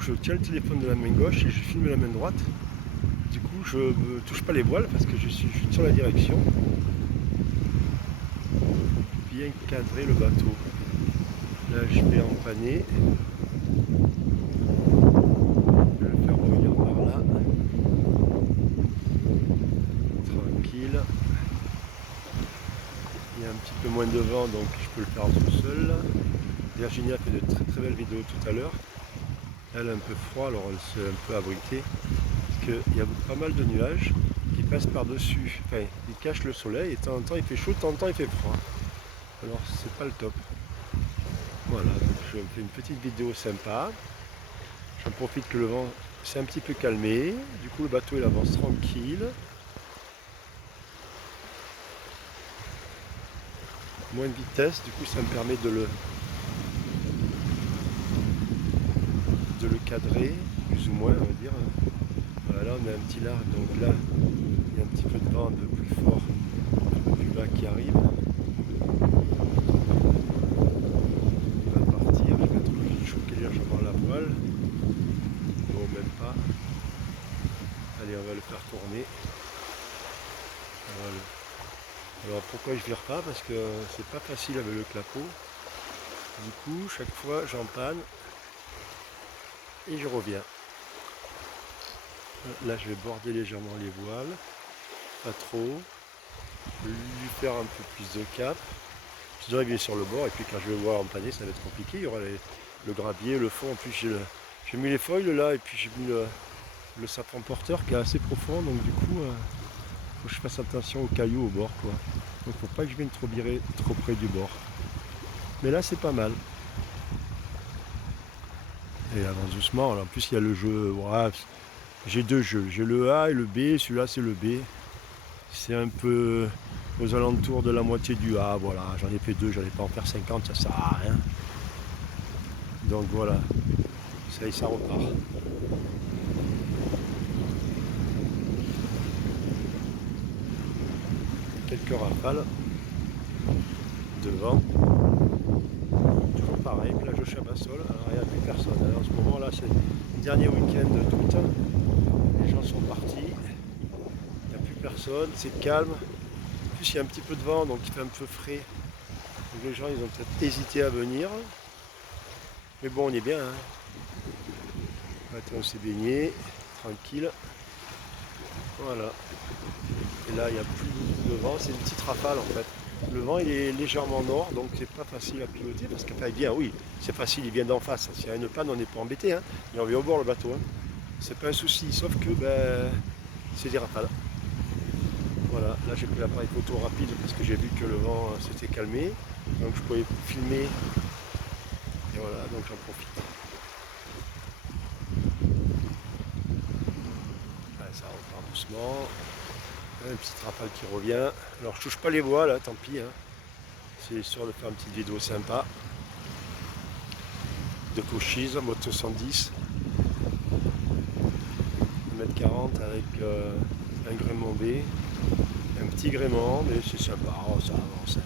coup je tiens le téléphone de la main gauche et je filme la main droite. Du coup je ne touche pas les voiles parce que je suis sur la direction. Bien cadrer le bateau. Là je vais empanner. Je vais le faire revenir par là. Tranquille. Il y a un petit peu moins de vent donc je peux le faire tout seul. Virginie a fait de très très belles vidéos tout à l'heure. Elle a un peu froid, alors elle s'est un peu abritée. Parce qu'il y a pas mal de nuages qui passent par-dessus. Enfin, ils cachent le soleil et de temps en temps il fait chaud, de temps en temps il fait froid. Alors c'est pas le top. Voilà, donc je fais une petite vidéo sympa. J'en profite que le vent s'est un petit peu calmé. Du coup le bateau il avance tranquille. Moins de vitesse, du coup ça me permet de le cadrer, plus ou moins on va dire. Voilà, là on a un petit large, donc là il y a un petit peu de vent un peu plus fort, un peu plus bas qui arrive. Il va partir, je vais être obligé de choquer légèrement la voile. Bon, même pas. Allez, on va le faire tourner. Voilà. Alors pourquoi je vire pas? Parce que c'est pas facile avec le clapot. Du coup, chaque fois j'empanne et je reviens. Là, je vais border légèrement les voiles, pas trop, lui faire un peu plus de cap. Je dois arriver sur le bord et puis quand je vais voir empanner, ça va être compliqué. Il y aura le gravier, le fond. En plus, j'ai mis les foils là et puis j'ai mis le sapin porteur qui est assez profond. Donc du coup, faut que je fasse attention aux cailloux au bord, quoi. Donc faut pas que je vienne trop près du bord. Mais là, c'est pas mal. Et avance doucement. Alors, en plus, il y a le jeu. Voilà, j'ai deux jeux. J'ai le A et le B. Celui-là, c'est le B. C'est un peu aux alentours de la moitié du A. Voilà, j'en ai fait deux. J'en ai pas en faire 50. Ça sert à rien. Donc voilà. Ça y est, ça repart. Quelques rafales devant. Toujours pareil. Là, je suis à Bassol. Alors, il n'y a plus personne. Alors, en ce moment, là, c'est le dernier week-end d'août. Les gens sont partis. Il n'y a plus personne. C'est calme. En plus, il y a un petit peu de vent, donc il fait un peu frais. Donc les gens, ils ont peut-être hésité à venir. Mais bon, on est bien. Hein. Maintenant, on s'est baigné. Tranquille. Voilà. Et là, il n'y a plus beaucoup de vent. C'est une petite rafale, en fait. Le vent, il est légèrement nord, donc c'est pas facile à piloter. Parce qu'il vient, oui, c'est facile, il vient d'en face. S'il y a une panne, on n'est pas embêté. Hein. Il revient au bord, le bateau. Hein. C'est pas un souci, sauf que c'est des rafales. Voilà, là j'ai pris l'appareil photo rapide parce que j'ai vu que le vent s'était calmé. Donc je pouvais filmer. Et voilà, donc j'en profite. Ouais, ça repart doucement. Une petite rafale qui revient. Alors je touche pas les voiles, là, tant pis. Hein. C'est histoire de faire une petite vidéo sympa. De Cochise, mode 70. 1m40 avec un gréement B. Un petit gréement, mais c'est sympa. Oh, ça avance.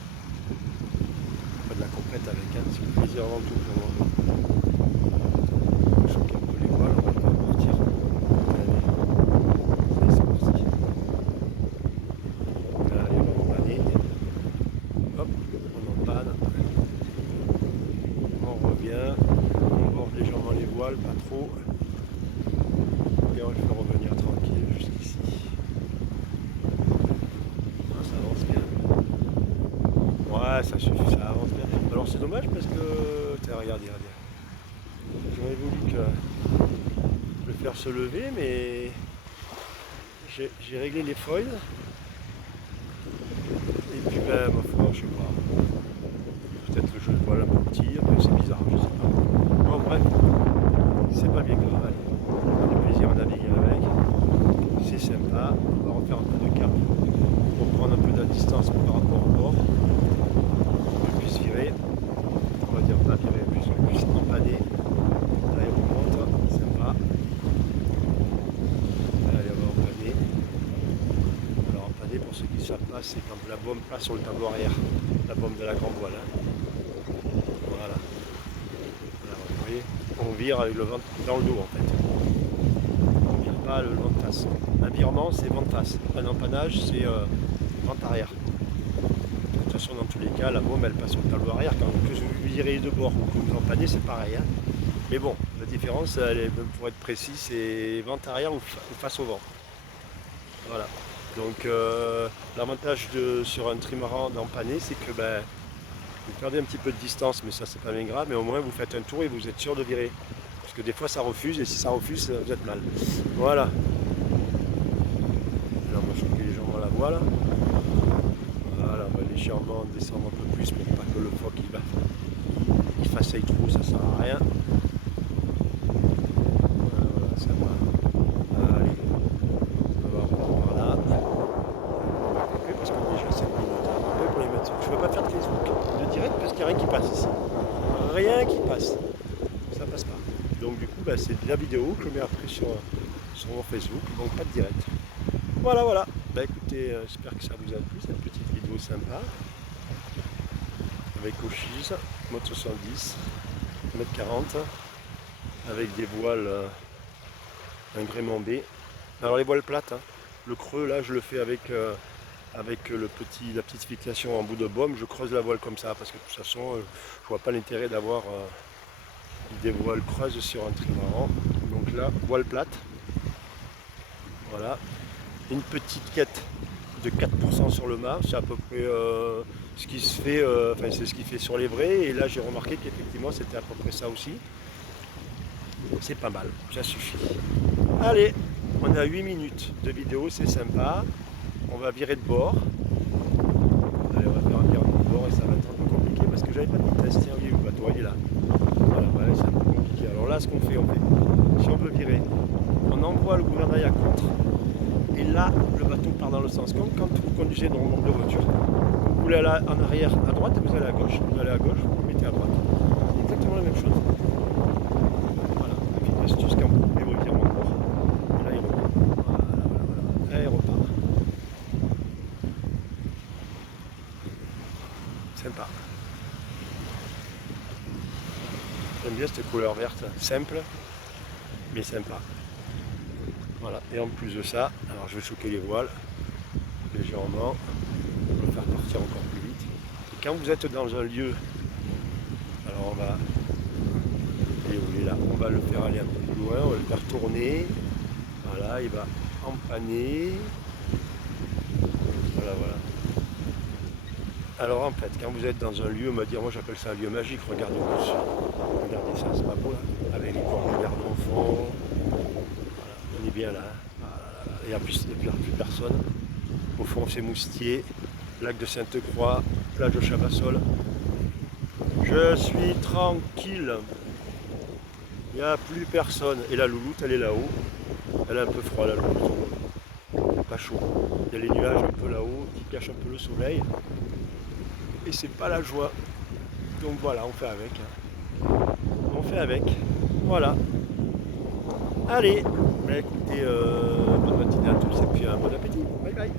Pas de la complète avec, hein. C'est le plaisir avant tout pour moi. Je choque un peu les voiles, on va partir. Allez, c'est parti. Allez, on va empanner. Hop, on empanne. On revient. On borde légèrement les voiles, pas trop. Et on le fait revenir tranquille jusqu'ici. Ah, ça avance bien. Ouais, ça suffit, ça avance bien. Alors c'est dommage parce que. Tiens, regardez. J'aurais voulu le faire se lever, mais j'ai réglé les foils. Et puis ma foi, je sais pas. Peut-être le jeu de voile un peu petit, après c'est bizarre, je sais pas. Bon bref, c'est pas bien grave, allez. On a du plaisir à naviguer avec. C'est sympa. On va refaire un peu de cap pour prendre un peu de la distance par rapport au bord. Pour qu'on puisse virer. On va dire pas virer, plus qu'on puisse empanner. Allez, on monte, sympa. Allez, on va empanner. Alors, empanner, pour ceux qui ne savent pas, c'est quand la bombe passe sur le tableau arrière. La bombe de la grande voile. Hein. Voilà. Alors, vous voyez, on vire. vire avec le vent dans le dos en fait. On ne vire pas le vent de face. Un virement c'est vent de face. Un empannage c'est vent arrière. De toute façon dans tous les cas la môme elle passe au tableau arrière. Quand vous virez de bord ou que vous empannez c'est pareil. Hein. Mais bon, la différence, pour être précis, c'est vent arrière ou face au vent. Voilà. Donc l'avantage sur un trimaran d'empanner, c'est que vous perdez un petit peu de distance, mais ça c'est pas bien grave, mais au moins vous faites un tour et vous êtes sûr de virer. Parce que des fois ça refuse, et si ça refuse, vous êtes mal. Voilà. Là on va choquer légèrement la voile. Voilà, on va légèrement descendre un peu plus pour pas que le phoque il fasse trop, ça sert à rien. Voilà, ça va. Allez, on va reprendre par là. On va couper parce que déjà 7 minutes. Après pour les mettre. Je ne veux pas faire de Facebook de direct parce qu'il n'y a rien qui passe ici. Rien qui passe. Ça passe pas. Donc du coup c'est de la vidéo que je mets après sur mon Facebook, donc pas de direct. Voilà. Écoutez, j'espère que ça vous a plu cette petite vidéo sympa. Avec Oshis, mode 70, 1m40, avec des voiles ingrément B. Alors les voiles plates, hein, le creux là je le fais avec la petite fixation en bout de baume, je creuse la voile comme ça parce que de toute façon je vois pas l'intérêt d'avoir des voiles creuses sur un trimaran. Donc là, voile plate. Voilà. Une petite quête de 4% sur le mât, c'est à peu près ce qui se fait, c'est ce qui fait sur les vrais, et là j'ai remarqué qu'effectivement c'était à peu près ça aussi. C'est pas mal, ça suffit. Allez, on a 8 minutes de vidéo, c'est sympa. On va virer de bord. Allez, on va faire un virement de bord et ça va être un peu compliqué parce que j'avais pas de vitesse. Tiens, oui, le bateau, il est là. Voilà, c'est un peu compliqué. Alors là, ce qu'on fait, si on veut virer, on envoie le gouvernail à contre. Et là, le bateau part dans le sens. Comme quand vous conduisez dans le monde de voiture. Vous voulez aller en arrière à droite, vous allez à gauche. Vous allez à gauche, vous le mettez à droite. C'est exactement la même chose. Voilà. Et puis l'astuce quand vous coupez vos virements de bord. Là, il repart. Voilà. Et il repart. Sympa. J'aime bien cette couleur verte. Simple, mais sympa. Voilà, et en plus de ça, alors je vais choquer les voiles légèrement pour le faire partir encore plus vite. Et quand vous êtes dans un lieu, alors on va le faire aller un peu plus loin, on va le faire tourner. Voilà, il va empanner. Voilà. Alors en fait, quand vous êtes dans un lieu, on va dire, moi j'appelle ça un lieu magique, regardez ça, c'est pas beau là, avec les corps de garde au fond. On est bien là. Il n'y a plus personne. Au fond, c'est Moustier, lac de Sainte-Croix, plage de Chabassol. Je suis tranquille. Il n'y a plus personne. Et la louloute, elle est là-haut. Elle est un peu froide, la louloute. Pas chaud. Il y a les nuages un peu là-haut qui cachent un peu le soleil. Et c'est pas la joie. Donc voilà, on fait avec. On fait avec. Voilà. Allez, écoutez, bonne matinée à tous et puis un bon appétit. Bye bye.